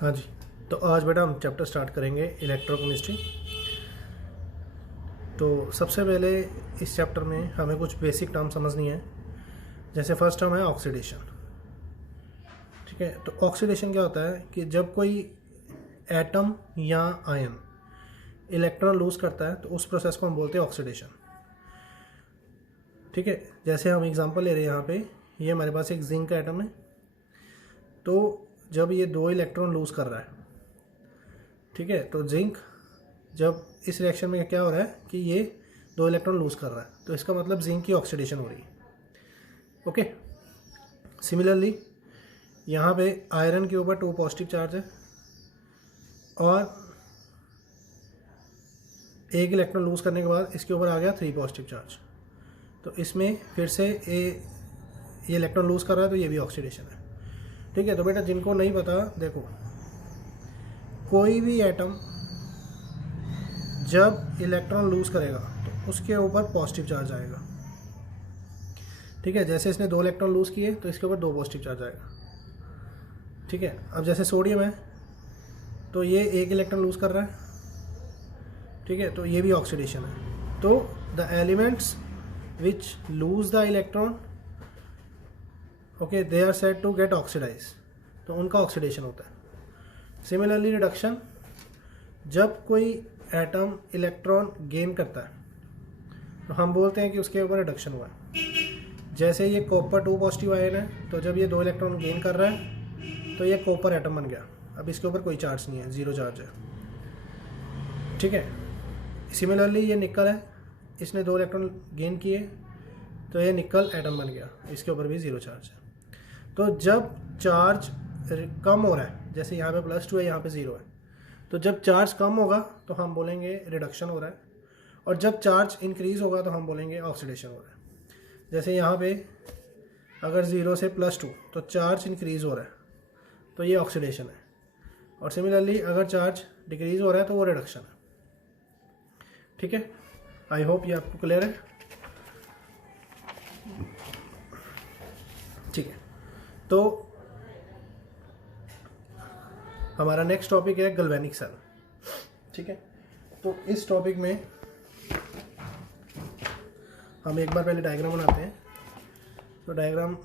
हाँ जी। तो आज बेटा हम चैप्टर स्टार्ट करेंगे इलेक्ट्रोकेमिस्ट्री। तो सबसे पहले इस चैप्टर में हमें कुछ बेसिक टर्म समझनी है। जैसे फर्स्ट टर्म है ऑक्सीडेशन। ठीक है, तो ऑक्सीडेशन क्या होता है कि जब कोई एटम या आयन इलेक्ट्रॉन लूज करता है तो उस प्रोसेस को हम बोलते हैं ऑक्सीडेशन। ठीक है, जैसे हम एग्जांपल ले रहे हैं यहाँ पे, ये हमारे पास एक जिंक का एटम है। तो जब ये 2 इलेक्ट्रॉन लूज कर रहा है, ठीक है, तो जिंक जब इस रिएक्शन में क्या हो रहा है कि ये 2 इलेक्ट्रॉन लूज कर रहा है, तो इसका मतलब जिंक की ऑक्सीडेशन हो रही है। ओके, सिमिलरली यहाँ पे आयरन के ऊपर 2 पॉजिटिव चार्ज है और 1 इलेक्ट्रॉन लूज करने के बाद इसके ऊपर आ गया 3 पॉजिटिव चार्ज। तो इसमें फिर से ये इलेक्ट्रॉन लूज कर रहा है, तो ये भी ऑक्सीडेशन है। ठीक है, तो बेटा जिनको नहीं पता, देखो कोई भी एटम जब इलेक्ट्रॉन लूज करेगा तो उसके ऊपर पॉजिटिव चार्ज आएगा। ठीक है, जैसे इसने 2 इलेक्ट्रॉन लूज किए तो इसके ऊपर 2 पॉजिटिव चार्ज आएगा। ठीक है, अब जैसे सोडियम है तो ये 1 इलेक्ट्रॉन लूज कर रहा है। ठीक है, तो ये भी ऑक्सीडेशन है। तो the elements which lose the electron, okay, they are said to get oxidise, तो उनका ऑक्सीडेशन होता है। सिमिलरली रिडक्शन, जब कोई एटम इलेक्ट्रॉन गेन करता है तो हम बोलते हैं कि उसके ऊपर रिडक्शन हुआ है। जैसे ये कॉपर 2 पॉजिटिव आयन है, तो जब ये 2 इलेक्ट्रॉन गेन कर रहा है तो ये कॉपर एटम बन गया। अब इसके ऊपर कोई चार्ज नहीं है, 0 चार्ज है। ठीक है, सिमिलरली ये निकल है, इसने 2 इलेक्ट्रॉन गेन किए तो ये निकल एटम बन गया, इसके ऊपर भी 0 चार्ज है। तो जब चार्ज कम हो रहा है, जैसे यहाँ पे +2 है, यहाँ पे 0 है, तो जब चार्ज कम होगा तो हम बोलेंगे रिडक्शन हो रहा है, और जब चार्ज इंक्रीज़ होगा तो हम बोलेंगे ऑक्सीडेशन हो रहा है। जैसे यहाँ पे अगर 0 से +2 तो चार्ज इंक्रीज़ हो रहा है, तो ये ऑक्सीडेशन है। और सिमिलरली अगर चार्ज डिक्रीज़ हो रहा है तो वो रिडक्शन है। ठीक है, आई होप ये आपको क्लियर है। ठीक है, तो हमारा नेक्स्ट टॉपिक है गैल्वेनिक सेल। ठीक है, तो इस टॉपिक में हम एक बार पहले डायग्राम बनाते हैं। तो डायग्राम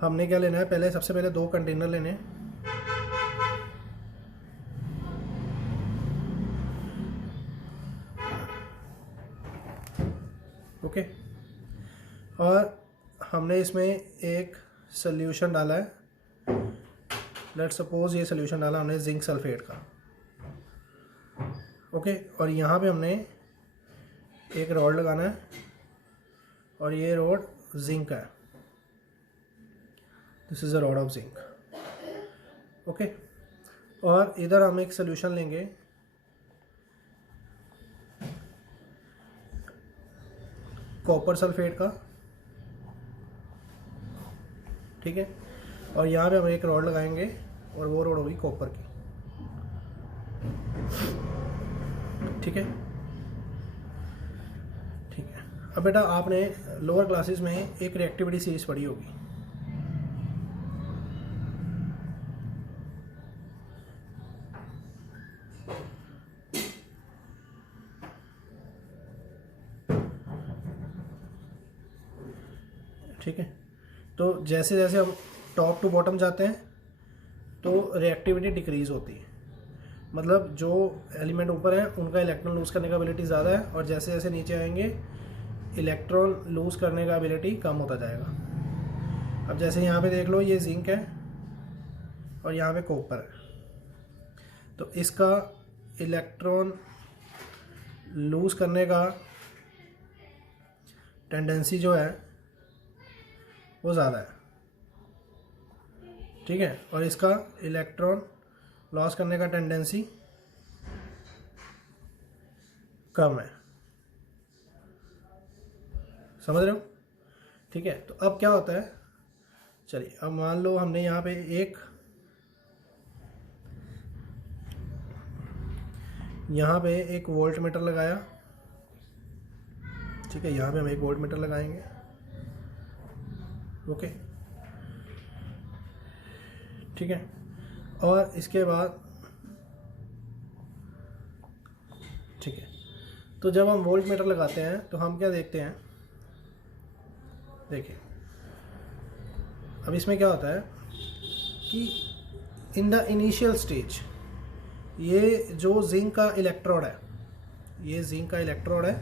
हमने क्या लेना है, पहले सबसे पहले 2 कंटेनर लेने हैं। ओके, और हमने इसमें एक सोल्यूशन डाला है। लेट सपोज ये सोल्यूशन डाला हमने जिंक सल्फेट का। ओके, और यहाँ पे हमने एक रॉड लगाना है और ये रॉड जिंक का है। This is a rod of zinc. Okay, और इधर हम एक सोल्यूशन लेंगे कॉपर सल्फेट का। ठीक है, और यहाँ पे हम एक रॉड लगाएंगे और वो रॉड होगी कॉपर की। ठीक है, ठीक है। अब बेटा आपने लोअर क्लासेस में एक रिएक्टिविटी सीरीज पढ़ी होगी। ठीक है, तो जैसे जैसे हम टॉप टू बॉटम जाते हैं तो रिएक्टिविटी डिक्रीज़ होती है। मतलब जो एलिमेंट ऊपर है उनका इलेक्ट्रॉन लूज़ करने का एबिलिटी ज़्यादा है, और जैसे जैसे नीचे आएंगे इलेक्ट्रॉन लूज़ करने का एबिलिटी कम होता जाएगा। अब जैसे यहाँ पे देख लो, ये जिंक है और यहाँ पे कॉपर है, तो इसका इलेक्ट्रॉन लूज़ करने का टेंडेंसी जो है वो ज़्यादा है। ठीक है, और इसका इलेक्ट्रॉन लॉस करने का टेंडेंसी कम है। समझ रहे हो? ठीक है, तो अब क्या होता है, चलिए अब मान लो हमने यहाँ पे एक वोल्ट मीटर लगाया। ठीक है, यहाँ पे हम एक वोल्ट मीटर लगाएंगे। ओके, ठीक है, और इसके बाद ठीक है, तो जब हम वोल्ट मीटर लगाते हैं तो हम क्या देखते हैं, देखिए अब इसमें क्या होता है कि इन द इनिशियल स्टेज ये जो जिंक का इलेक्ट्रोड है, ये जिंक का इलेक्ट्रोड है,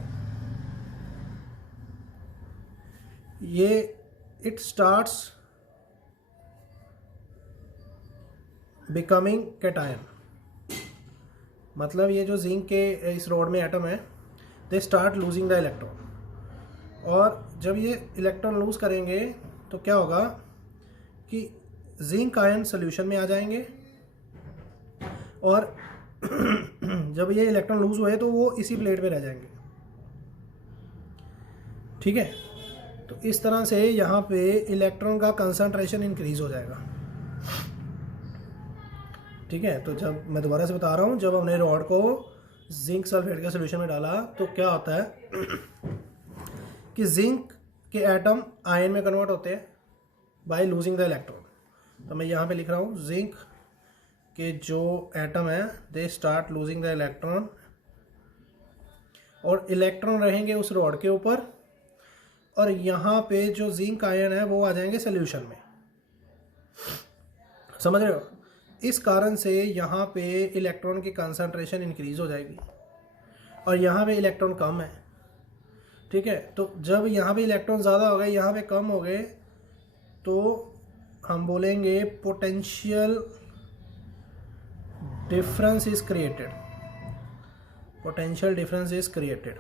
ये इट स्टार्ट्स बिकमिंग कैटायन, मतलब ये जो जिंक के इस रोड में एटम है they start losing the electron, और जब ये इलेक्ट्रॉन लूज करेंगे तो क्या होगा कि जिंक आयन सोल्यूशन में आ जाएंगे, और जब ये इलेक्ट्रॉन लूज हुए तो वो इसी प्लेट पे रह जाएंगे। ठीक है, तो इस तरह से यहाँ पे इलेक्ट्रॉन का कंसंट्रेशन इंक्रीज हो जाएगा। ठीक है, तो जब मैं दोबारा से बता रहा हूँ, जब हमने रॉड को जिंक सल्फेट के सोल्यूशन में डाला तो क्या होता है कि जिंक के एटम आयन में कन्वर्ट होते हैं बाय लूजिंग द इलेक्ट्रॉन। तो मैं यहाँ पे लिख रहा हूँ जिंक के जो एटम है they start losing the electron, और इलेक्ट्रॉन रहेंगे उस रॉड के ऊपर, और यहाँ पे जो जिंक आयन है वो आ जाएंगे सोल्यूशन में। समझ रहे हो? इस कारण से यहाँ पे इलेक्ट्रॉन की कंसंट्रेशन इंक्रीज हो जाएगी, और यहाँ पे इलेक्ट्रॉन कम है। ठीक है, तो जब यहाँ पे इलेक्ट्रॉन ज़्यादा हो गए, यहाँ पे कम हो गए, तो हम बोलेंगे potential difference is created, potential difference is created.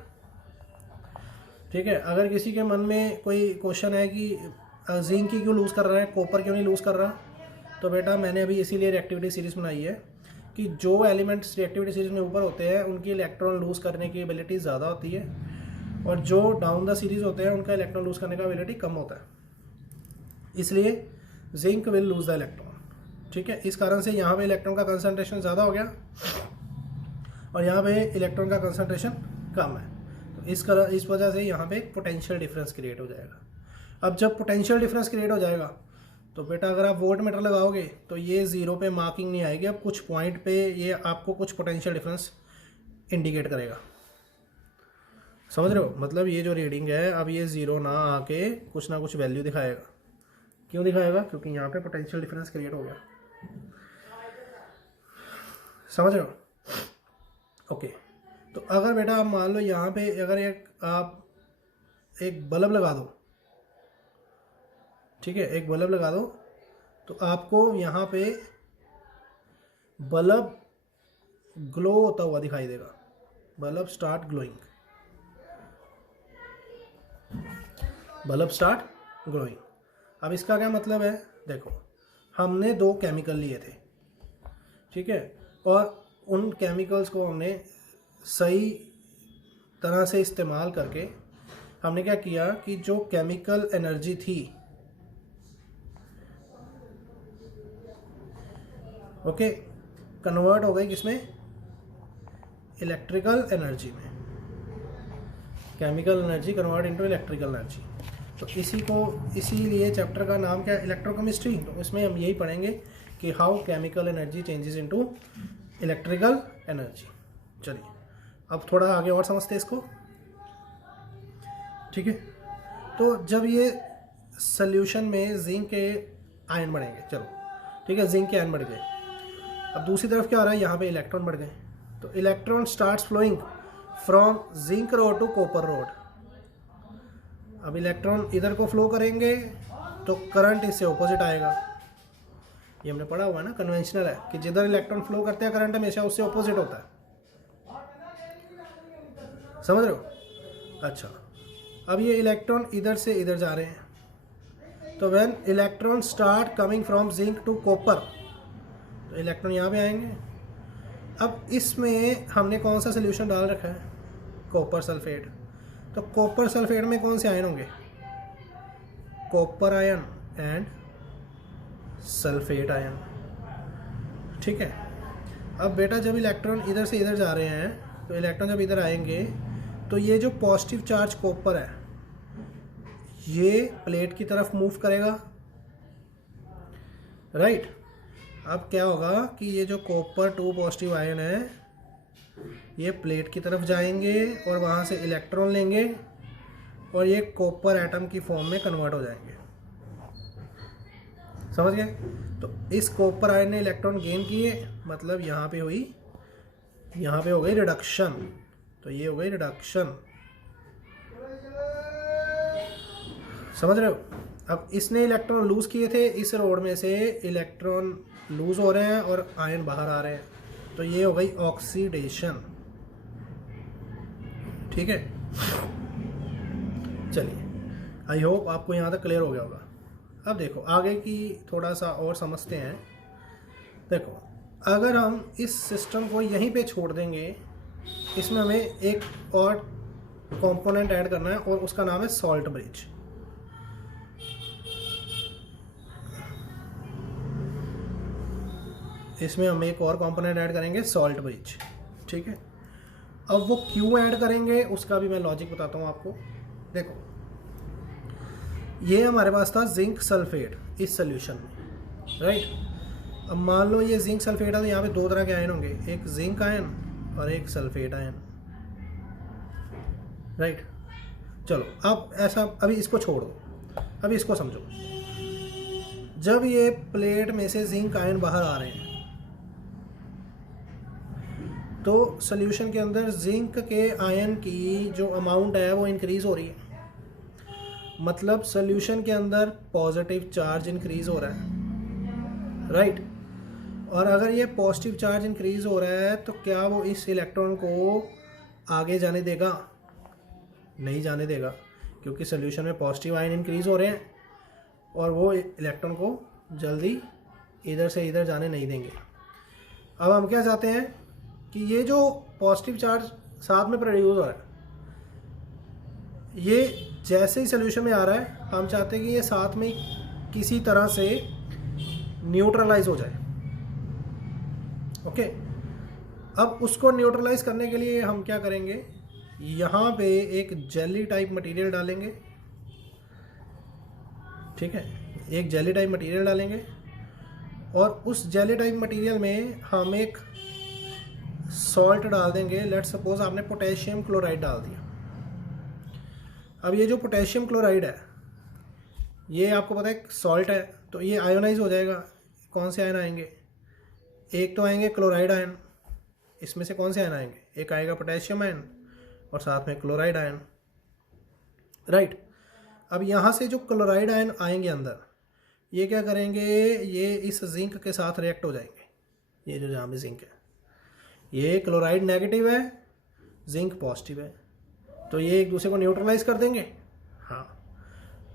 ठीक है, अगर किसी के मन में कोई क्वेश्चन है कि जिंक की क्यों लूज़ कर रहा है, कॉपर क्यों नहीं लूज़ कर रहा, तो बेटा मैंने अभी इसीलिए रिएक्टिविटी सीरीज़ बनाई है कि जो एलिमेंट्स रिएक्टिविटी सीरीज़ में ऊपर होते हैं उनकी इलेक्ट्रॉन लूज़ करने की एबिलिटी ज़्यादा होती है, और जो डाउन द सीरीज़ होते हैं उनका इलेक्ट्रॉन लूज़ करने का एबिलिटी कम होता है। इसलिए zinc will lose the electron. ठीक है, इस कारण से यहाँ पे इलेक्ट्रॉन का कंसंट्रेशन ज़्यादा हो गया और यहाँ पे इलेक्ट्रॉन का कंसंट्रेशन कम है, तो इस वजह से यहाँ पे पोटेंशियल डिफरेंस क्रिएट हो जाएगा। अब जब पोटेंशियल डिफरेंस क्रिएट हो जाएगा तो बेटा अगर आप वोल्ट मीटर लगाओगे तो ये ज़ीरो पे मार्किंग नहीं आएगी, अब कुछ पॉइंट पे ये आपको कुछ पोटेंशियल डिफरेंस इंडिकेट करेगा। समझ रहे हो? मतलब ये जो रीडिंग है अब ये ज़ीरो ना आके कुछ ना कुछ वैल्यू दिखाएगा। क्यों दिखाएगा? क्योंकि यहाँ पे पोटेंशियल डिफरेंस क्रिएट हो गया। समझ रहे हो? ओके, तो अगर बेटा आप मान लो यहाँ पे अगर आप एक बल्ब लगा दो, ठीक है, एक बल्ब लगा दो, तो आपको यहाँ पे बल्ब ग्लो होता हुआ दिखाई देगा, bulb start glowing, bulb start glowing. अब इसका क्या मतलब है? देखो, हमने दो केमिकल लिए थे, ठीक है, और उन केमिकल्स को हमने सही तरह से इस्तेमाल करके हमने क्या किया कि जो केमिकल एनर्जी थी, ओके, कन्वर्ट हो गई किसमें? इलेक्ट्रिकल एनर्जी में। Chemical energy convert into electrical energy. तो इसीलिए चैप्टर का नाम क्या है? इलेक्ट्रोकेमिस्ट्री। तो इसमें हम यही पढ़ेंगे कि how chemical energy changes into electrical energy. चलिए अब थोड़ा आगे और समझते हैं इसको। ठीक है, तो जब ये सॉल्यूशन में जिंक के आयन बढ़ेंगे, चलो ठीक है, जिंक के आयन बढ़ गए, अब दूसरी तरफ क्या हो रहा है? यहाँ पे इलेक्ट्रॉन बढ़ गए, तो electron starts flowing from zinc rod to copper rod. अब इलेक्ट्रॉन इधर को फ्लो करेंगे तो करंट इससे ऑपोजिट आएगा। ये हमने पढ़ा हुआ है ना, कन्वेंशनल है कि जिधर इलेक्ट्रॉन फ्लो करते हैं करंट हमेशा उससे ऑपोजिट होता है। समझ रहे हो? अच्छा, अब ये इलेक्ट्रॉन इधर से इधर जा रहे हैं, तो when electron start coming from zinc to copper, तो इलेक्ट्रॉन यहाँ पे आएंगे। अब इसमें हमने कौन सा सोल्यूशन डाल रखा है? Copper sulphate. तो कॉपर सल्फेट में कौन से आयन होंगे? Copper ion and sulphate ion. ठीक है, अब बेटा जब इलेक्ट्रॉन इधर से इधर जा रहे हैं, तो इलेक्ट्रॉन जब इधर आएंगे तो ये जो पॉजिटिव चार्ज कॉपर है ये प्लेट की तरफ मूव करेगा, राइट। अब क्या होगा कि ये जो कॉपर 2 पॉजिटिव आयन है ये प्लेट की तरफ जाएंगे और वहाँ से इलेक्ट्रॉन लेंगे और ये कॉपर एटम की फॉर्म में कन्वर्ट हो जाएंगे। समझ गए? तो इस कॉपर आयन ने इलेक्ट्रॉन गेन किए, मतलब यहाँ पे हो गई रिडक्शन। तो ये हो गई रिडक्शन, समझ रहे हो? अब इसने इलेक्ट्रॉन लूज किए थे, इस रोड में से इलेक्ट्रॉन लूज हो रहे हैं और आयन बाहर आ रहे हैं, तो ये हो गई ऑक्सीडेशन। ठीक है, चलिए आई होप आपको यहाँ तक क्लियर हो गया होगा। अब देखो आगे की थोड़ा सा और समझते हैं। देखो अगर हम इस सिस्टम को यहीं पे छोड़ देंगे, इसमें हमें एक और कंपोनेंट ऐड करना है और उसका नाम है सॉल्ट ब्रिज। इसमें हम एक और कंपोनेंट ऐड करेंगे सॉल्ट ब्रिज। ठीक है, अब वो क्यों ऐड करेंगे उसका भी मैं लॉजिक बताता हूँ आपको। देखो ये हमारे पास था जिंक सल्फेट इस सोल्यूशन में, राइट। अब मान लो ये जिंक सल्फेट है तो यहाँ पे दो तरह के आयन होंगे, एक जिंक आयन और एक सल्फेट आयन, राइट। चलो अब ऐसा, अभी इसको छोड़ो, अभी इसको समझो। जब ये प्लेट में से जिंक आयन बाहर आ रहे हैं तो सोल्यूशन के अंदर जिंक के आयन की जो अमाउंट है वो इंक्रीज हो रही है, मतलब सोल्यूशन के अंदर पॉजिटिव चार्ज इंक्रीज हो रहा है, राइट। और अगर ये पॉजिटिव चार्ज इंक्रीज हो रहा है तो क्या वो इस इलेक्ट्रॉन को आगे जाने देगा? नहीं जाने देगा, क्योंकि सोल्यूशन में पॉजिटिव आयन इंक्रीज हो रहे हैं और वो इलेक्ट्रॉन को जल्दी इधर से इधर जाने नहीं देंगे। अब हम क्या चाहते हैं कि ये जो पॉजिटिव चार्ज साथ में प्रोड्यूस हो रहा है, ये जैसे ही सोल्यूशन में आ रहा है हम चाहते हैं कि ये साथ में किसी तरह से न्यूट्रलाइज हो जाए। ओके, अब उसको न्यूट्रलाइज करने के लिए हम क्या करेंगे, यहाँ पे एक जेली टाइप मटेरियल डालेंगे। ठीक है, एक जेली टाइप मटेरियल डालेंगे और उस जेली टाइप मटेरियल में हम एक सॉल्ट डाल देंगे। लेट्स सपोज आपने पोटेशियम क्लोराइड डाल दिया। अब ये जो पोटेशियम क्लोराइड है ये आपको पता है सॉल्ट है, तो ये आयोनाइज हो जाएगा। कौन से आयन आएंगे? एक तो आएंगे क्लोराइड आयन, इसमें से कौन से आयन आएंगे? एक आएगा पोटेशियम आयन और साथ में क्लोराइड आयन, राइट। अब यहाँ से जो क्लोराइड आयन आएंगे अंदर, ये क्या करेंगे, ये इस जिंक के साथ रिएक्ट हो जाएंगे। ये जो जहाँ पे जिंक है, ये क्लोराइड नेगेटिव है, जिंक पॉजिटिव है, तो ये एक दूसरे को न्यूट्रलाइज कर देंगे। हाँ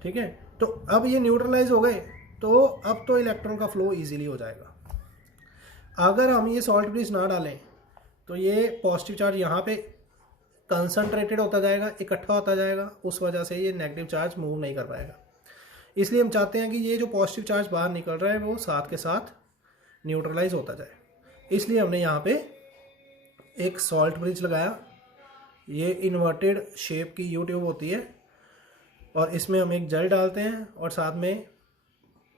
ठीक है, तो अब ये न्यूट्रलाइज हो गए तो अब तो इलेक्ट्रॉन का फ्लो इजीली हो जाएगा। अगर हम ये सॉल्ट ब्रिज ना डालें तो ये पॉजिटिव चार्ज यहाँ पे कंसंट्रेटेड होता जाएगा, इकट्ठा होता जाएगा, उस वजह से ये नेगेटिव चार्ज मूव नहीं कर पाएगा। इसलिए हम चाहते हैं कि ये जो पॉजिटिव चार्ज बाहर निकल रहा है वो साथ के साथ न्यूट्रलाइज होता जाए। इसलिए हमने यहाँ पे एक सॉल्ट ब्रिज लगाया। ये इन्वर्टेड शेप की यू ट्यूब होती है और इसमें हम एक जेल डालते हैं और साथ में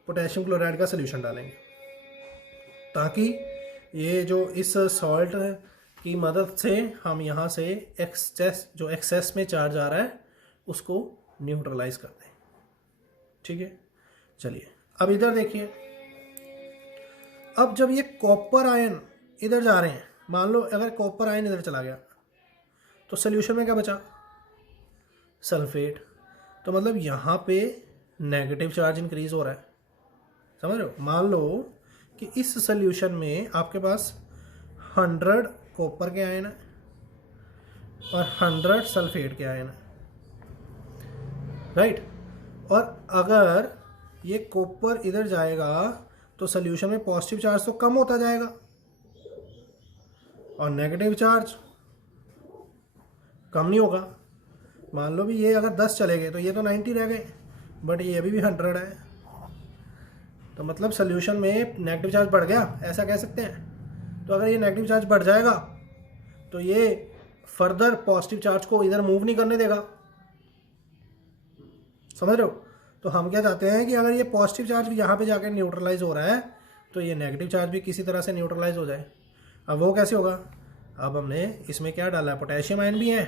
पोटेशियम क्लोराइड का सोल्यूशन डालेंगे, ताकि ये जो इस सॉल्ट की मदद से हम यहाँ से एक्सेस में चार्ज आ रहा है उसको न्यूट्रलाइज कर दें। ठीक है, चलिए अब इधर देखिए। अब जब ये कॉपर आयन इधर जा रहे हैं, मान लो अगर कॉपर आयन इधर चला गया तो सोल्यूशन में क्या बचा? सल्फेट। तो मतलब यहाँ पे नेगेटिव चार्ज इंक्रीज हो रहा है, समझ रहे हो? मान लो कि इस सोल्यूशन में आपके पास 100 कॉपर के आयन है और 100 सल्फेट के आयन है, राइट। और अगर ये कॉपर इधर जाएगा तो सोल्यूशन में पॉजिटिव चार्ज तो कम होता जाएगा और नेगेटिव चार्ज कम नहीं होगा। मान लो भी ये अगर 10 चले गए तो ये तो 90 रह गए, बट ये अभी भी 100 है, तो मतलब सोल्यूशन में नेगेटिव चार्ज बढ़ गया, ऐसा कह सकते हैं। तो अगर ये नेगेटिव चार्ज बढ़ जाएगा तो ये फर्दर पॉजिटिव चार्ज को इधर मूव नहीं करने देगा, समझ रहे हो? तो हम क्या चाहते हैं कि अगर ये पॉजिटिव चार्ज यहाँ पे जाकर न्यूट्रलाइज हो रहा है तो ये नेगेटिव चार्ज भी किसी तरह से न्यूट्रलाइज हो जाए। अब वो कैसे होगा, अब हमने इसमें क्या डाला है, पोटेशियम आयन भी है,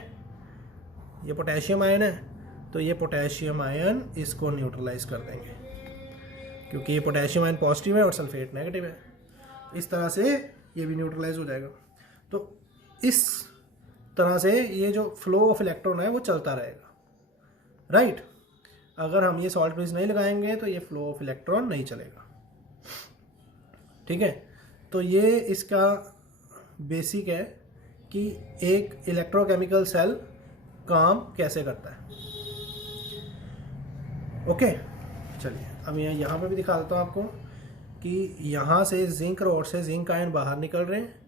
ये पोटेशियम आयन है, तो ये पोटेशियम आयन इसको न्यूट्रलाइज कर देंगे क्योंकि ये पोटेशियम आयन पॉजिटिव है और सल्फेट नेगेटिव है। इस तरह से ये भी न्यूट्रलाइज हो जाएगा। तो इस तरह से ये जो फ्लो ऑफ इलेक्ट्रॉन है वो चलता रहेगा, राइट। अगर हम ये सॉल्ट ब्रिज नहीं लगाएंगे तो ये फ्लो ऑफ इलेक्ट्रॉन नहीं चलेगा, ठीक है। तो ये इसका बेसिक है कि एक इलेक्ट्रोकेमिकल सेल काम कैसे करता है। ओके, चलिए अब यहाँ पे भी दिखा देता हूँ आपको कि यहाँ से जिंक रोड से जिंक आयन बाहर निकल रहे हैं,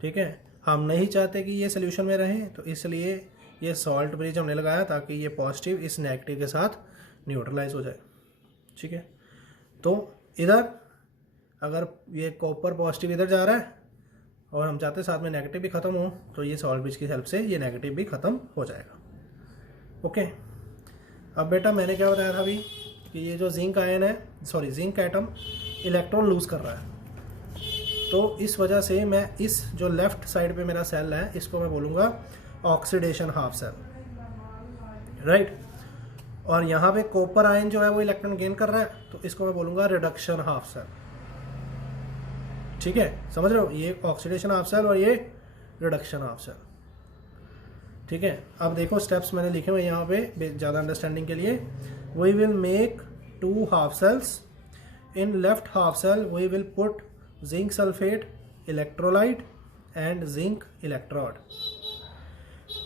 ठीक है। हम नहीं चाहते कि ये सोल्यूशन में रहे, तो इसलिए ये सॉल्ट ब्रिज हमने लगाया ताकि ये पॉजिटिव इस नेगेटिव के साथ न्यूट्रलाइज हो जाए, ठीक है। तो इधर अगर ये कॉपर पॉजिटिव इधर जा रहा है और हम चाहते हैं साथ में नेगेटिव भी ख़त्म हो, तो ये सॉल्ट ब्रिज की हेल्प से ये नेगेटिव भी ख़त्म हो जाएगा। ओके, अब बेटा मैंने क्या बताया था अभी कि ये जो जिंक आयन है, sorry zinc atom electron lose कर रहा है, तो इस वजह से मैं इस जो लेफ्ट साइड पे मेरा सेल है इसको मैं बोलूँगा ऑक्सीडेशन हाफ सेल, राइट। और यहाँ पे कॉपर आयन जो है वो इलेक्ट्रॉन गेन कर रहा है, तो इसको मैं बोलूँगा रिडक्शन हाफ सेल, ठीक है। समझ रहे हो, ये ऑक्सीडेशन हाफ सेल और ये रिडक्शन हाफ सेल, ठीक है। अब देखो स्टेप्स मैंने लिखे हुए यहाँ पे ज़्यादा अंडरस्टैंडिंग के लिए। We will make 2 half cells. In left half cell we will put zinc sulphate electrolyte and zinc electrode.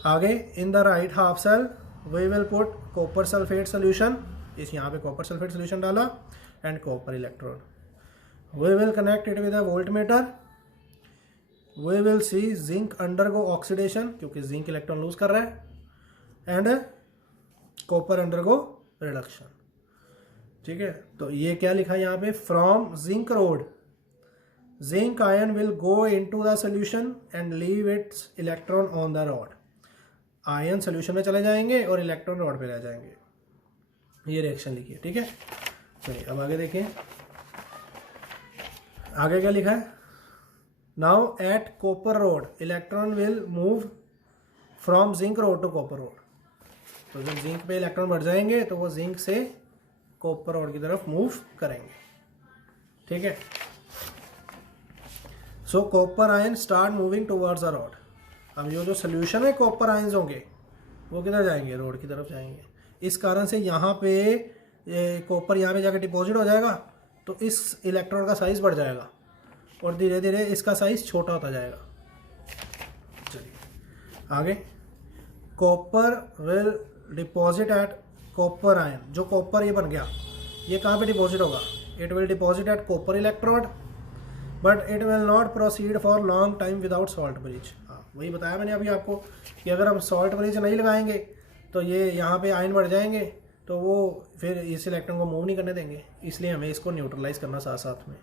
आगे in the right half cell we will put copper sulphate solution, इस यहाँ पे कॉपर सल्फेट सोल्यूशन डाला and copper electrode. We will connect it with a voltmeter. We will see zinc undergo oxidation क्योंकि zinc electron lose कर रहा है and copper undergo reduction, ठीक है। तो ये क्या लिखा है यहाँ पे, from zinc road zinc ion will go into the solution and leave it's electron on the rod. Ion solution में चले जाएंगे और इलेक्ट्रॉन रॉड पे रह जाएंगे, ये रिएक्शन लिखिए, ठीक है। चलिए अब आगे देखिए, आगे क्या लिखा है, now at copper rod electron will move from zinc rod to copper rod. तो जब जिंक पे इलेक्ट्रॉन बढ़ जाएंगे तो वो जिंक से कॉपर रोड की तरफ मूव करेंगे, ठीक है। सो copper ion start moving towards the rod. अब जो सोल्यूशन है कॉपर आयंस होंगे वो किधर जाएंगे, रोड की तरफ जाएंगे। इस कारण से यहाँ पे कॉपर यहाँ पे जाकर डिपॉजिट हो जाएगा, तो इस इलेक्ट्रॉन का साइज बढ़ जाएगा और धीरे धीरे इसका साइज छोटा होता जाएगा। चलिए आगे, copper will deposit eight copper ion. जो कॉपर ये बन गया ये कहाँ पे डिपॉजिट होगा, it will deposit eight copper electrode but it will not proceed for long time without salt bridge. हाँ, वही बताया मैंने अभी आपको कि अगर हम सॉल्ट ब्रिज नहीं लगाएंगे तो ये यहाँ पे आयन बढ़ जाएंगे, तो वो फिर इस इलेक्ट्रॉन को मूव नहीं करने देंगे, इसलिए हमें इसको न्यूट्रलाइज करना साथ साथ में,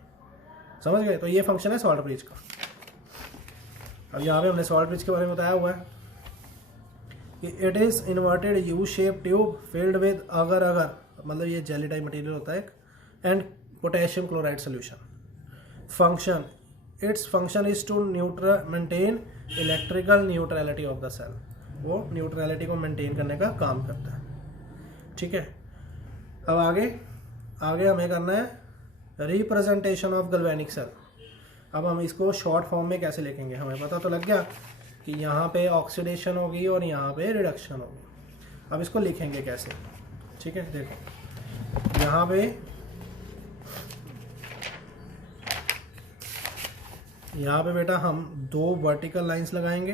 समझ गए। तो ये फंक्शन है सॉल्ट ब्रिज का। अब यहाँ पे हमने सॉल्ट ब्रिज के बारे में बताया हुआ है कि it is inverted U shape tube filled with agar मतलब ये जेली टाइप मटेरियल होता है and potassium chloride solution. Function, its function is to maintain electrical neutrality of the cell. वो न्यूट्रलिटी को मेंटेन करने का काम करता है, ठीक है। अब आगे हमें करना है रिप्रेजेंटेशन ऑफ गैल्वेनिक सेल। अब हम इसको शॉर्ट फॉर्म में कैसे लिखेंगे, हमें पता तो लग गया कि यहाँ पे ऑक्सीडेशन होगी और यहाँ पे रिडक्शन होगी। अब इसको लिखेंगे कैसे, ठीक है। देखो यहाँ पे बेटा हम 2 वर्टिकल लाइंस लगाएंगे।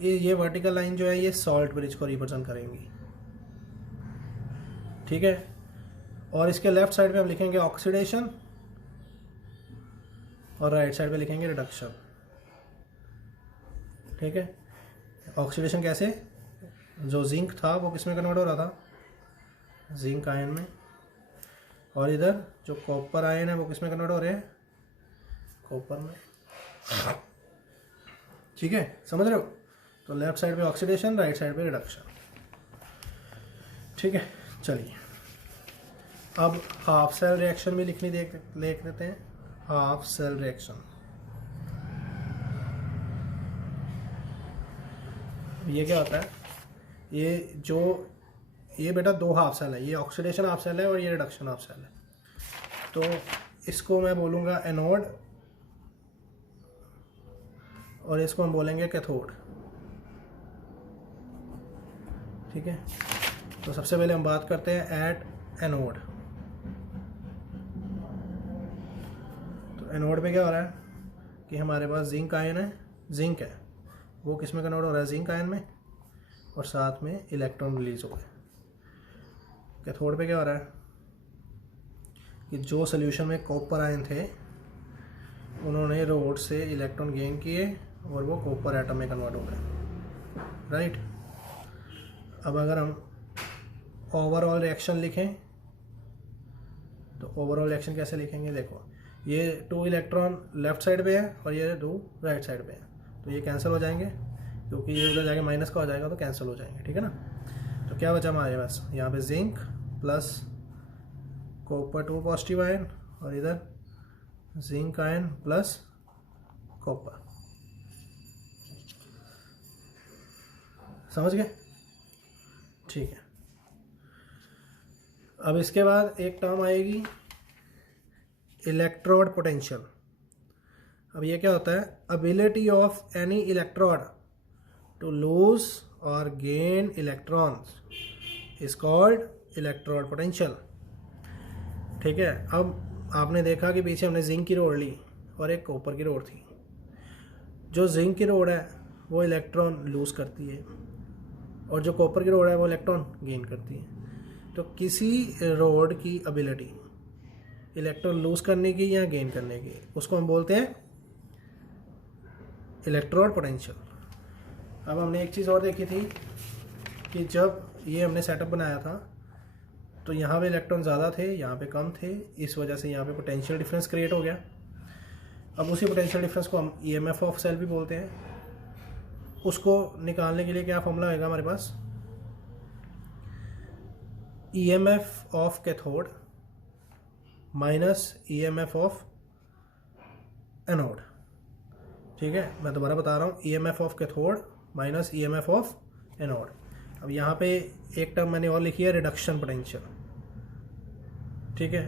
ये वर्टिकल लाइन जो है ये सॉल्ट ब्रिज को रिप्रेजेंट करेंगी, ठीक है। और इसके लेफ्ट साइड पे हम लिखेंगे ऑक्सीडेशन और राइट साइड पे लिखेंगे रिडक्शन, ठीक है। ऑक्सीडेशन कैसे, जो जिंक था वो किस में कन्वर्ट हो रहा था, जिंक आयन में, और इधर जो कॉपर आयन है वो किस में कन्वर्ट हो रहे हैं, कॉपर में, ठीक है। समझ रहे हो। तो लेफ्ट साइड पे ऑक्सीडेशन, राइट साइड पे रिडक्शन, ठीक है। चलिए अब हाफ सेल रिएक्शन भी लिखनी देख लेते हैं। Half cell reaction. ये क्या होता है, ये बेटा दो हाफ सेल है, ये ऑक्सीडेशन हाफ सेल है और ये रिडक्शन हाफ सेल है। तो इसको मैं बोलूँगा एनोड और इसको हम बोलेंगे कैथोड। ठीक है, तो सबसे पहले हम बात करते हैं एट एनोड। तो एनोड पे क्या हो रहा है कि हमारे पास जिंक आयन है, जिंक है वो किस में कन्वर्ट हो रहा है, जिंक आयन में, और साथ में इलेक्ट्रॉन रिलीज हो गए। कैथोड पे क्या हो रहा है कि जो सोल्यूशन में कॉपर आयन थे उन्होंने रोड से इलेक्ट्रॉन गेन किए और वो कॉपर एटम में कन्वर्ट हो गए, राइट। अब अगर हम ओवरऑल रिएक्शन लिखें तो ओवरऑल रिएक्शन कैसे लिखेंगे, देखो ये 2 इलेक्ट्रॉन लेफ्ट साइड पे है और ये 2 राइट साइड पे है, तो ये कैंसिल हो जाएंगे क्योंकि ये उधर जाके माइनस का हो जाएगा तो कैंसिल हो जाएंगे, ठीक है ना। तो क्या बचा हमारे पास, यहाँ पे zinc plus copper 2 positive ion और इधर जिंक आयन प्लस कॉपर। समझ गए, ठीक है। अब इसके बाद एक टर्म आएगी इलेक्ट्रोड पोटेंशियल। अब ये क्या होता है, ability of any electrode to lose और gain electrons is called electrode potential. ठीक है, अब आपने देखा कि पीछे हमने जिंक की रोड ली और एक कॉपर की रोड थी। जो जिंक की रोड है वो इलेक्ट्रॉन लूज करती है और जो कॉपर की रोड है वो इलेक्ट्रॉन गेन करती है। तो किसी रोड की एबिलिटी इलेक्ट्रॉन लूज करने की या गेन करने की, उसको हम बोलते हैं इलेक्ट्रोड पोटेंशियल। अब हमने एक चीज़ और देखी थी कि जब ये हमने सेटअप बनाया था तो यहाँ पे इलेक्ट्रॉन ज़्यादा थे, यहाँ पे कम थे, इस वजह से यहाँ पे पोटेंशियल डिफरेंस क्रिएट हो गया। अब उसी पोटेंशियल डिफरेंस को हम ईएमएफ ऑफ सेल भी बोलते हैं। उसको निकालने के लिए क्या फॉर्मूला आएगा हमारे पास, EMF of cathode minus EMF of anode. ठीक है, मैं दोबारा बता रहा हूँ, EMF of cathode minus EMF of anode. अब यहाँ पे एक टर्म मैंने और लिखी है रिडक्शन पोटेंशियल। ठीक है,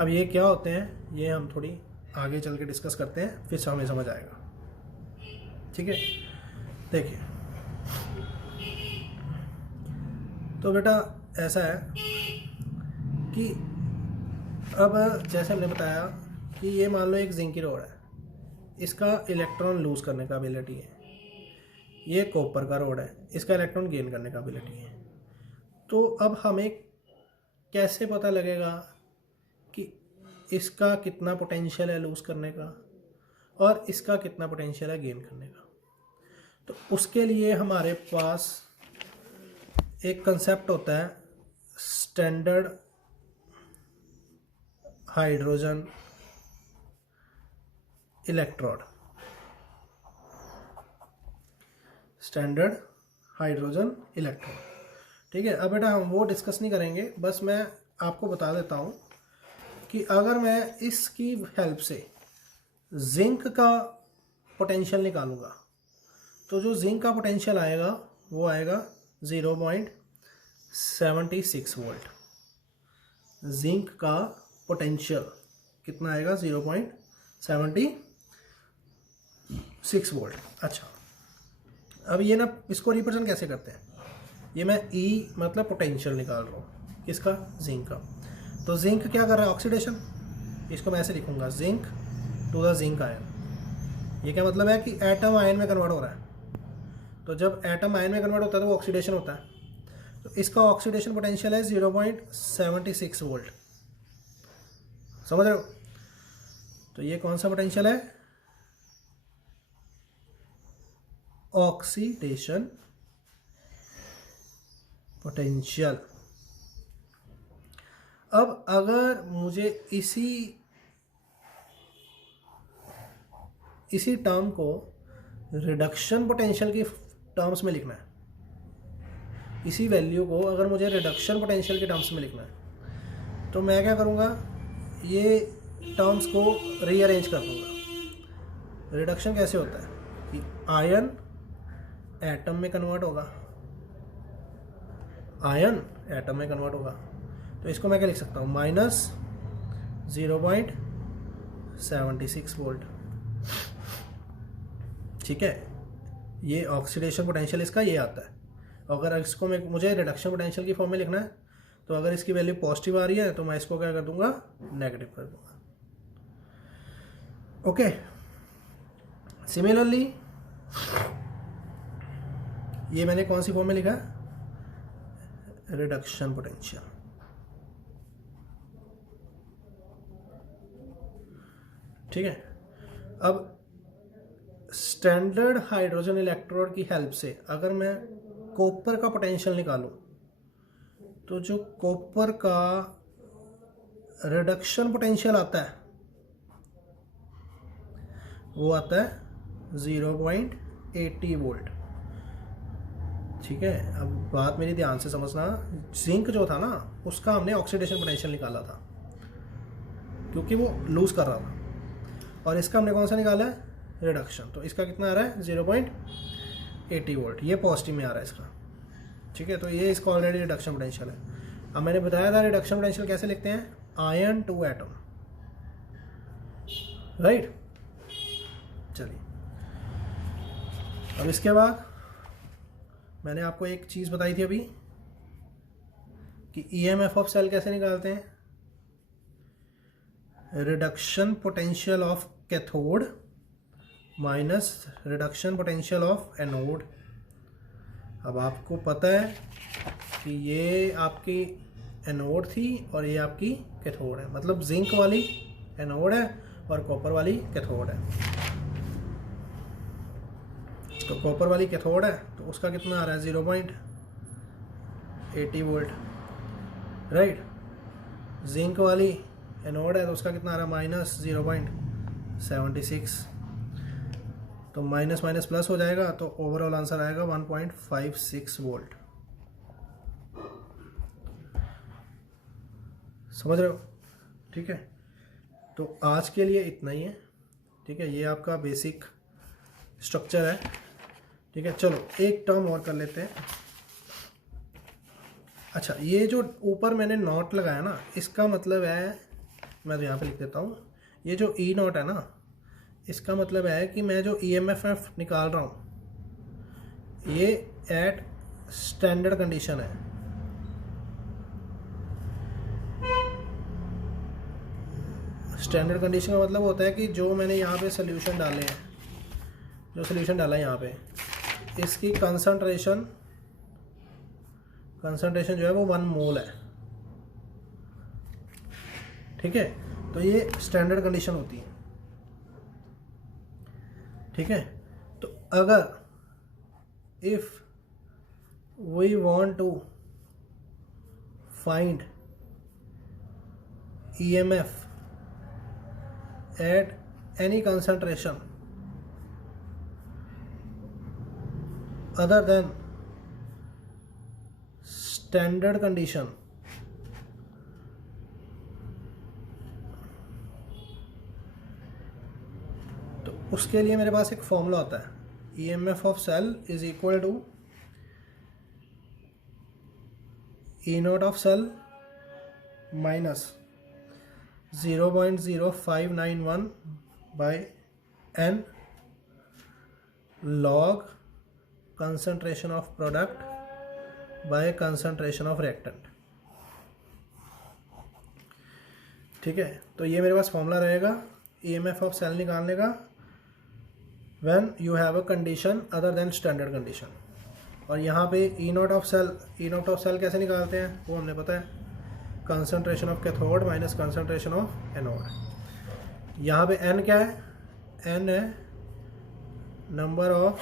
अब ये क्या होते हैं ये हम थोड़ी आगे चल के डिस्कस करते हैं, फिर हमें समझ आएगा। ठीक है, देखिए तो बेटा ऐसा है कि अब जैसे हमने बताया कि ये मान लो एक जिंक की रोड है, इसका इलेक्ट्रॉन लूज करने का एबिलिटी है। ये कॉपर का रोड है, इसका इलेक्ट्रॉन गेन करने का एबिलिटी है। तो अब हमें कैसे पता लगेगा कि इसका कितना पोटेंशियल है लूज करने का और इसका कितना पोटेंशियल है गेन करने का। तो उसके लिए हमारे पास एक कंसेप्ट होता है standard hydrogen electrode. Standard hydrogen electrode. ठीक है, अब बेटा हम वो डिस्कस नहीं करेंगे, बस मैं आपको बता देता हूँ कि अगर मैं इसकी हेल्प से जिंक का पोटेंशियल निकालूंगा तो जो जिंक का पोटेंशियल आएगा वो आएगा 0.76 वोल्ट। जिंक का पोटेंशियल कितना आएगा, 0.76 वोल्ट। अच्छा, अब ये ना इसको रिप्रेजेंट कैसे करते हैं, ये मैं ई मतलब पोटेंशियल निकाल रहा हूँ किसका, जिंक का। तो जिंक क्या कर रहा है, ऑक्सीडेशन। इसको मैं ऐसे लिखूंगा, zinc to the zinc ion. ये क्या मतलब है कि एटम आयन में कन्वर्ट हो रहा है। तो जब एटम आयन में कन्वर्ट होता है तो वो ऑक्सीडेशन होता है। तो इसका ऑक्सीडेशन पोटेंशियल है 0.76 वोल्ट। समझ रहे हो। तो ये कौन सा पोटेंशियल है, ऑक्सीडेशन पोटेंशियल। अब अगर मुझे इसी टर्म को रिडक्शन पोटेंशियल की टर्म्स में लिखना है, इसी वैल्यू को अगर मुझे रिडक्शन पोटेंशियल के टर्म्स में लिखना है, तो मैं क्या करूँगा, ये टर्म्स को रीअरेंज कर दूंगा। रिडक्शन कैसे होता है कि आयन एटम में कन्वर्ट होगा, आयन एटम में कन्वर्ट होगा। तो इसको मैं क्या लिख सकता हूँ, -0.76 वोल्ट। ठीक है, ये ऑक्सीडेशन पोटेंशियल इसका ये आता है। अगर इसको मुझे रिडक्शन पोटेंशियल की फॉर्म में लिखना है, तो अगर इसकी वैल्यू पॉजिटिव आ रही है तो मैं इसको क्या कर दूंगा, नेगेटिव कर दूंगा। ओके, सिमिलरली ये मैंने कौन सी फॉर्म में लिखा है, रिडक्शन पोटेंशियल। ठीक है, अब स्टैंडर्ड हाइड्रोजन इलेक्ट्रोड की हेल्प से अगर मैं कॉपर का पोटेंशियल निकालूं, तो जो कॉपर का रिडक्शन पोटेंशियल आता है वो आता है 0.80 वोल्ट। ठीक है, अब बात मेरी ध्यान से समझना, जिंक जो था ना उसका हमने ऑक्सीडेशन पोटेंशियल निकाला था क्योंकि वो लूज कर रहा था, और इसका हमने कौन सा निकाला है, रिडक्शन। तो इसका कितना आ रहा है, 0.80 वोल्ट, ये पॉजिटिव में आ रहा है इसका। ठीक है, तो ये इसका ऑलरेडी रिडक्शन पोटेंशियल है। अब मैंने बताया था रिडक्शन पोटेंशियल कैसे लिखते हैं, आयन टू एटम, राइट। चलिए, अब इसके बाद मैंने आपको एक चीज़ बताई थी अभी कि ईएमएफ ऑफ सेल कैसे निकालते हैं, reduction potential of cathode minus reduction potential of anode. अब आपको पता है कि ये आपकी एनोड थी और ये आपकी कैथोड है, मतलब जिंक वाली एनोड है और कॉपर वाली कैथोड है। तो कॉपर वाली कैथोड है तो उसका कितना आ रहा है, 0.80 वोल्ट, राइट। जिंक वाली एनोड है तो उसका कितना आ रहा है, -0.76। तो माइनस माइनस प्लस हो जाएगा, तो ओवरऑल आंसर आएगा 1.56 वोल्ट। समझ रहे हो? ठीक है, तो आज के लिए इतना ही है। ठीक है, ये आपका बेसिक स्ट्रक्चर है। ठीक है, चलो एक टर्म और कर लेते हैं। अच्छा, ये जो ऊपर मैंने नॉट लगाया ना, इसका मतलब है, मैं तो यहाँ पे लिख देता हूँ, ये जो ई नॉट है ना, इसका मतलब है कि मैं जो ईएमएफ निकाल रहा हूँ ये एट स्टैंडर्ड कंडीशन है। स्टैंडर्ड कंडीशन का मतलब होता है कि जो मैंने यहाँ पे सोल्यूशन डाले हैं, जो सोल्यूशन डाला है यहाँ पे, इसकी कंसंट्रेशन जो है वो 1 मोल है। ठीक है, तो ये स्टैंडर्ड कंडीशन होती है। ठीक है, तो अगर if we want to find EMF at any concentration other than standard condition, तो उसके लिए मेरे पास एक फॉर्मूला होता है, EMF of cell is equal to E naught of cell minus 0.0591 by n log concentration of product by concentration of reactant। ठीक है, तो ये मेरे पास फॉर्मूला रहेगा EMF ऑफ सेल निकालने का when you have a condition other than standard condition। और यहाँ पे E नॉट ऑफ सेल कैसे निकालते हैं वो हमने पता है, concentration of cathode minus concentration of anode. यहाँ पे n क्या है, n है नंबर ऑफ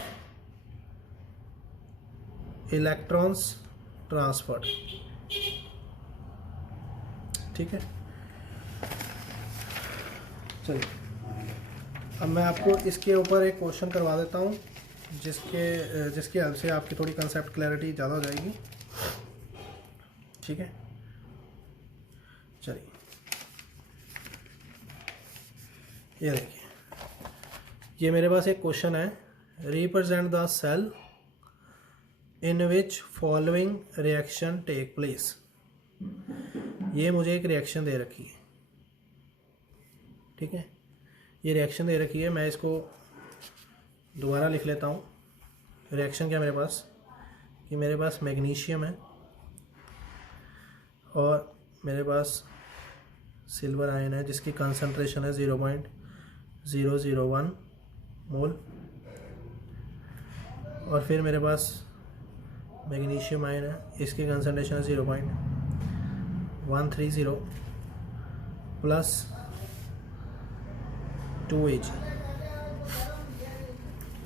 इलेक्ट्रॉन्स ट्रांसफर्ड। ठीक है, चलिए अब मैं आपको इसके ऊपर एक क्वेश्चन करवा देता हूँ जिसकी हेल्प से आपकी थोड़ी कंसेप्ट क्लैरिटी ज़्यादा हो जाएगी। ठीक है, चलिए ये देखिए, ये मेरे पास एक क्वेश्चन है, represent the cell in which following reaction take place. ये मुझे एक रिएक्शन दे रखी है, ठीक है, ये रिएक्शन दे रखी है। मैं इसको दोबारा लिख लेता हूँ। रिएक्शन क्या मेरे पास, कि मेरे पास मैग्नीशियम है और मेरे पास सिल्वर आयन है जिसकी कंसंट्रेशन है 0.001 मोल, और फिर मेरे पास मैग्नीशियम आयन है, इसकी कंसंट्रेशन है 0.130 प्लस 2 Ag।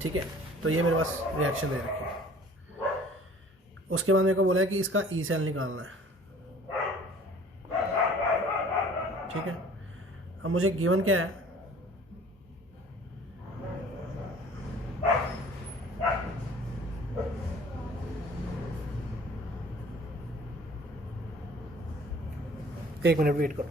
ठीक है, तो ये मेरे पास रिएक्शन दे रखी है। उसके बाद मेरे को बोला है कि इसका ई सेल निकालना है, ठीक है। अब मुझे गिवन क्या है, एक मिनट वेट करो।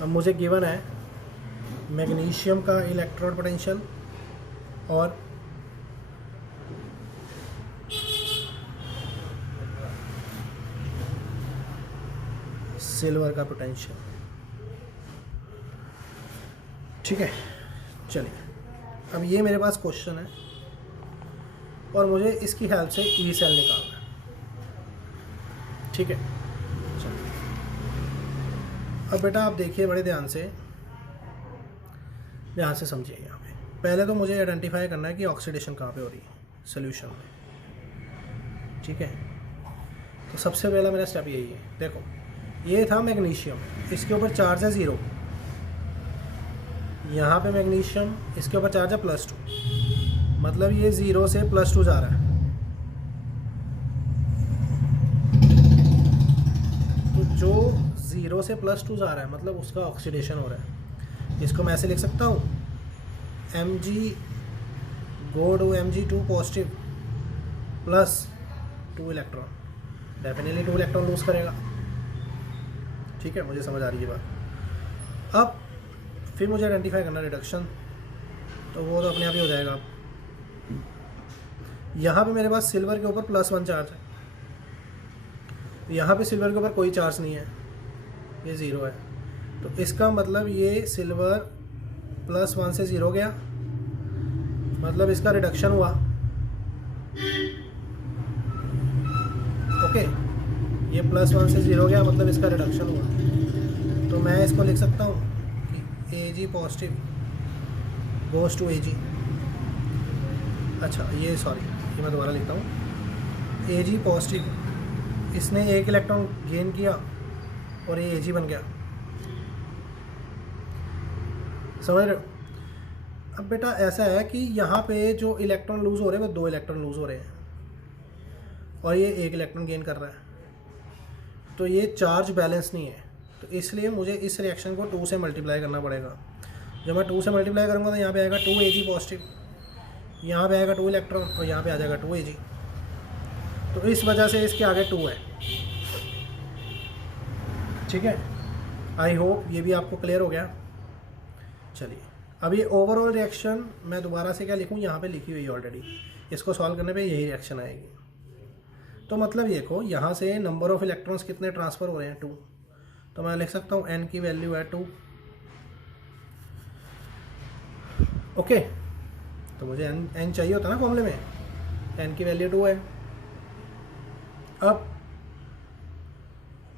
अब मुझे गिवन है मैग्नीशियम का इलेक्ट्रॉन पोटेंशियल और सिल्वर का पोटेंशियल, ठीक है। चलिए, अब ये मेरे पास क्वेश्चन है और मुझे इसकी हेल्प से ई सेल निकालना है, ठीक है। चलिए, अब बेटा आप देखिए बड़े ध्यान से समझिए। यहाँ पे पहले तो मुझे आइडेंटिफाई करना है कि ऑक्सीडेशन कहाँ पे हो रही है सोल्यूशन में, ठीक है। तो सबसे पहला मेरा स्टेप यही है। देखो, ये था मैग्नीशियम, इसके ऊपर चार्ज है 0, यहाँ पे मैग्नीशियम, इसके ऊपर चार्ज है +2, मतलब ये 0 से +2 जा रहा है। तो जो 0 से +2 जा रहा है मतलब उसका ऑक्सीडेशन हो रहा है। इसको मैं ऐसे लिख सकता हूँ, Mg go to Mg2 positive plus 2 electron, definitely 2 electron lose करेगा, ठीक है। मुझे समझ आ रही है बात। अब फिर मुझे आइडेंटिफाई करना रिडक्शन, तो वो तो अपने आप ही हो जाएगा। यहाँ पे मेरे पास सिल्वर के ऊपर +1 चार्ज है, यहाँ पे सिल्वर के ऊपर कोई चार्ज नहीं है, ये 0 है। तो इसका मतलब ये सिल्वर +1 से 0 गया, मतलब इसका रिडक्शन हुआ, ओके। ये +1 से 0 गया मतलब इसका रिडक्शन हुआ। तो मैं इसको लिख सकता हूँ कि Ag positive goes to Ag। अच्छा, ये मैं दोबारा लिखता हूँ, Ag पॉजिटिव, इसने 1 इलेक्ट्रॉन गेन किया और ये Ag बन गया, समझ रहे हो। अब बेटा ऐसा है कि यहाँ पे जो इलेक्ट्रॉन लूज़ हो रहे हैं वो 2 इलेक्ट्रॉन लूज़ हो रहे हैं और ये 1 इलेक्ट्रॉन गेन कर रहा है, तो ये चार्ज बैलेंस नहीं है। तो इसलिए मुझे इस रिएक्शन को 2 से मल्टीप्लाई करना पड़ेगा। जब मैं 2 से मल्टीप्लाई करूँगा तो यहाँ पे आएगा 2 Ag पॉजिटिव, यहाँ पे आएगा 2 इलेक्ट्रॉन और यहाँ पे आ जाएगा 2 Ag। तो इस वजह से इसके आगे 2 है, ठीक है। आई होप ये भी आपको क्लियर हो गया। चलिए, अब ये ओवरऑल रिएक्शन मैं दोबारा से क्या लिखूँ, यहाँ पे लिखी हुई है ऑलरेडी, इसको सॉल्व करने पे यही रिएक्शन आएगी। तो मतलब ये देखो, यहाँ से नंबर ऑफ इलेक्ट्रॉन्स कितने ट्रांसफ़र हो रहे हैं, 2। तो मैं लिख सकता हूँ n की वैल्यू है 2, ओके। तो मुझे n चाहिए होता ना फॉर्मूले में, n की वैल्यू 2 है। अब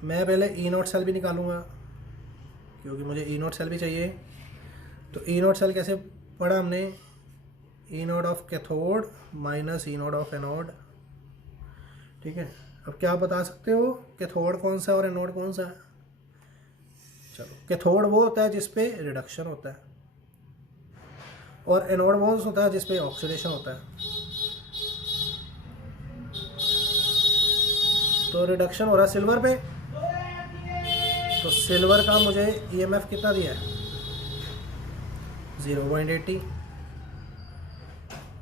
मैं पहले E0 सेल भी निकालूंगा क्योंकि मुझे E0 सेल भी चाहिए। तो E0 सेल कैसे पढ़ा हमने, E0 of cathode minus E0 of anode, ठीक है। अब क्या आप बता सकते हो कैथोड कौन सा है और एनोड कौन सा है? चलो, कैथोड वो होता है जिस पे रिडक्शन होता है और एनोड वो होता है जिस पे ऑक्सीडेशन होता है। तो रिडक्शन हो रहा है सिल्वर पे, तो सिल्वर का मुझे ईएमएफ कितना दिया है, 0.80।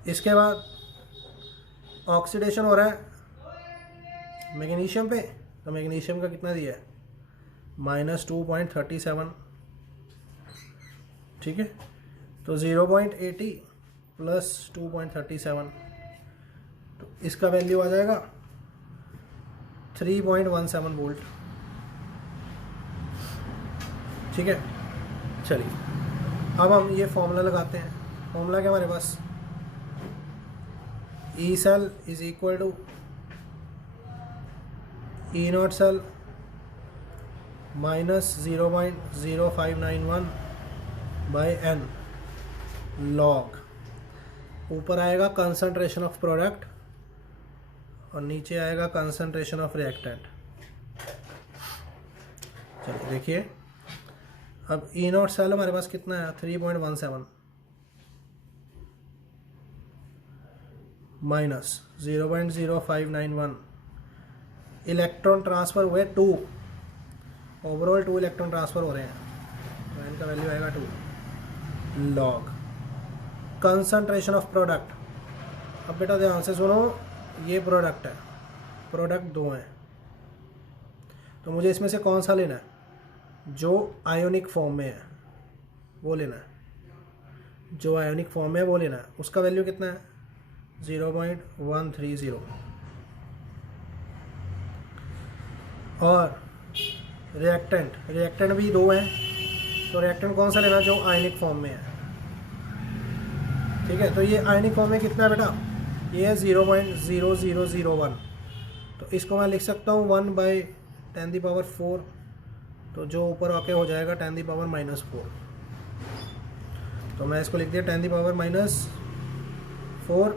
इसके बाद ऑक्सीडेशन हो रहा है मैग्नीशियम पे, तो मैग्नीशियम का कितना दिया है -2.37, ठीक है। तो 0.80 प्लस 2.37, तो इसका वैल्यू आ जाएगा 3.17 वोल्ट, ठीक है। चलिए अब हम ये फॉर्मूला लगाते हैं। फॉर्मूला क्या हमारे पास, E cell is equal to E not cell minus 0.0591 by n log, ऊपर आएगा कंसंट्रेशन ऑफ प्रोडक्ट और नीचे आएगा कंसंट्रेशन ऑफ रिएक्टेंट। चलिए देखिए, अब ई नॉट सेल हमारे पास कितना है 3.17 माइनस 0.0591, इलेक्ट्रॉन ट्रांसफ़र हुए 2, ओवरऑल 2 इलेक्ट्रॉन ट्रांसफ़र हो रहे हैं, तो इनका वैल्यू आएगा 2 लॉग कंसंट्रेशन ऑफ प्रोडक्ट। अब बेटा ध्यान से सुनो, ये प्रोडक्ट है, प्रोडक्ट 2 हैं, तो मुझे इसमें से कौन सा लेना है, जो आयोनिक फॉर्म में है वो लेना है, जो आयोनिक फॉर्म में है वो लेना है। उसका वैल्यू कितना है 0.130। और रिएक्टेंट भी 2 हैं, तो रिएक्टेंट कौन सा लेना जो आयनिक फॉर्म में है, ठीक है। तो ये आयनिक फॉर्म में कितना है बेटा, ये है 0.0001, तो इसको मैं लिख सकता हूँ 1/10⁴, तो जो ऊपर आके हो जाएगा 10⁻⁻⁴, तो मैं इसको लिख दिया 10⁻⁻⁴।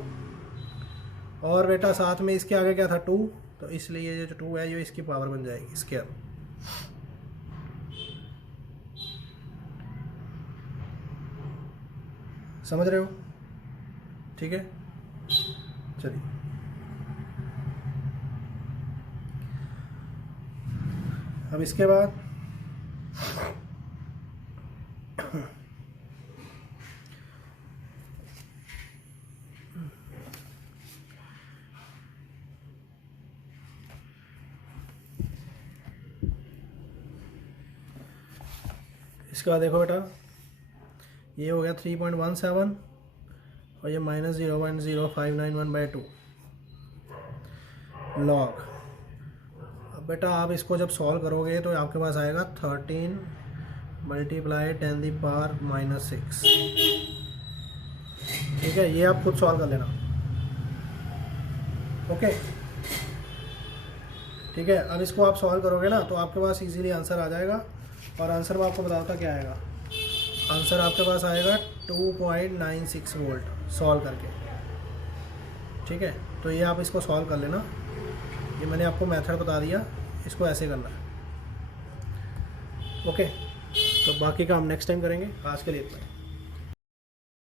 और बेटा साथ में इसके आगे क्या था 2, तो इसलिए ये जो 2 है ये इसकी पावर बन जाएगी स्क्वायर। समझ रहे हो, ठीक है। चलिए अब इसके बाद इसके बाद देखो बेटा, ये हो गया 3.17 और ये -0.0591/2 लॉग। अब बेटा आप इसको जब सॉल्व करोगे तो आपके पास आएगा 13 × 10⁻⁻⁶, ठीक है। ये आप खुद सॉल्व कर लेना, ओके, ठीक है। अब इसको आप सॉल्व करोगे ना तो आपके पास इजीली आंसर आ जाएगा, और आंसर में आपको बताता क्या आएगा, आंसर आपके पास आएगा 2.96 वोल्ट सॉल्व करके, ठीक है। तो ये आप इसको सॉल्व कर लेना, ये मैंने आपको मेथड बता दिया, इसको ऐसे करना है, ओके। तो बाकी का हम नेक्स्ट टाइम करेंगे, आज के लिए इतना ही।